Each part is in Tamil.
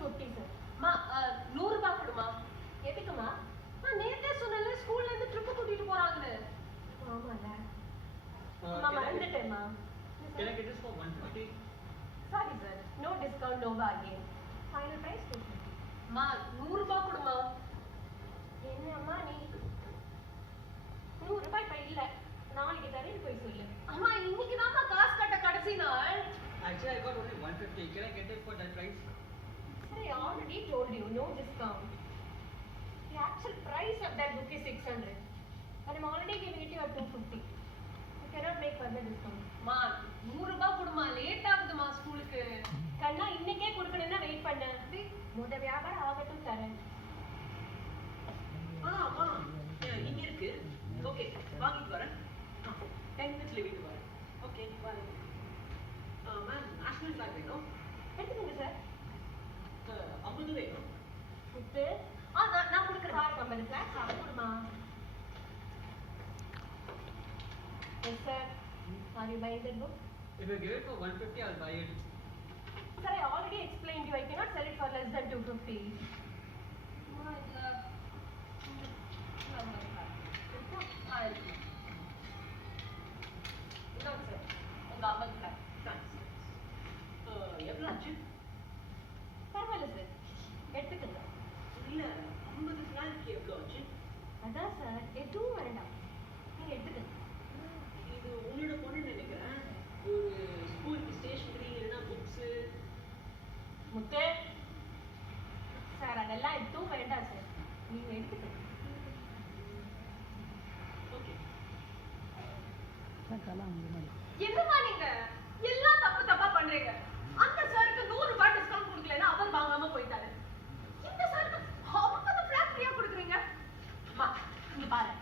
250 சார். மா 100 ரூபாய் கொடுமா. எதுக்குமா? நான் நேத்தே சொன்னல ஸ்கூல்ல இருந்து ட்ரிப் கூட்டிட்டு போறாங்கன்னு. ஆமால. அம்மா மறந்துட்டேன்மா. Can I get this for 150? Sorry sir, no discount, no bargain. Final price 250. மா 100 ரூபாய் கொடுமா. என்ன அம்மா நீ 100 ரூபாய் இப்ப இல்ல. நாளைக்கு தரேன்னு போய் சொல்லு. அம்மா இன்னைக்கு தான் காசு கட்ட கடைசி நாள். Actually, I got only 150. Can I get it for that price? Sir, I already told you, no discount. The actual price of that book is 600. And I'm already giving it to you at 250. You cannot make further discount. மா 100 ரூபாய் கொடுமா, லேட் ஆகுதுமா ஸ்கூலுக்கு. கண்ணா இன்னைக்கே கொடுக்கணும்னா வெயிட் பண்ணு. முத வியாபாரம் ஆகட்டும் தரேன். அம்மா இங்க இருக்கு. ஓகே வாங்கிட்டு வரேன். 10 மினிட்ஸ்ல வீட்டுக்கு வரேன். ஓகே வரேன். மேம் நேஷனல் ஃபிளாக் வேணும். எடுத்துக்கோங்க சார். 50 வேணும். முத்து நான் கொடுக்குறேன். பாருங்க 50 ஃபிளாக் கொடுமா. Yes sir. Are you buying that book? If you give it for 150, I'll buy it. Sir, I already explained you. I cannot sell it for less than 250. எவ்வளோ ஆச்சு? பரவாயில்ல சார், எடுத்துக்கங்க. இல்ல 50 ஃபிளாக் எவ்வளோ ஆச்சு? அதான் சார், எதுவும் வேண்டாம், நீங்க எடுத்துக்கங்க. இது உன்னோட பொண்ணு நினைக்கிறேன். ஒரு ஸ்கூலுக்கு ஸ்டேஷனரி இல்லைன்னா புக்ஸு. முத்து சார், அதெல்லாம் எதுவும் வேண்டாம் சார், நீங்க எடுத்துக்கங்க. ஓகே. என்னமா நீங்க எல்லாம் தப்பு தப்பா பண்றீங்க? அந்த சாருக்கு 100 ரூபாய் டிஸ்கவுண்ட் கொடுக்கலன்னா அவர் வாங்காம போயிட்டாரு. இந்த சாருக்கு 50 ஃபிளாட் ஃப்ரீயா கொடுக்குறீங்க. அம்மா இங்க பாரு,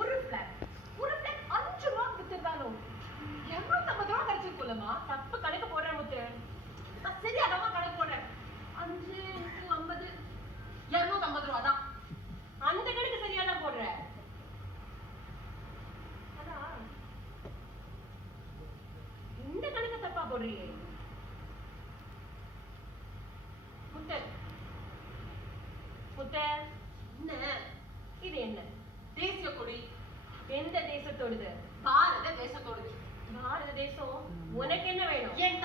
ஒரு ஃபிளாட் 5 ரூபாய் வித்துறாலும் 250 ரூபாய் கிடைச்சிருக்குல்லம்மா. தப்பு கணக்கு போடுறேன் முத்து. நான் சரியா தான் கணக்கு போடுறேன். 5 × 50 250 ரூபாய் தான். அந்த கணக்கு சரியா தான் போடுறேன். இந்த கணக்கு தப்பா போடுறீங்க முத்து. முத்து என்ன இது? என்ன தேசிய கொடி? எந்த தேசத்தோடுது? பாரத தேசத்தோடுது. பாரத தேசம் உனக்கு என்ன வேணும்? என்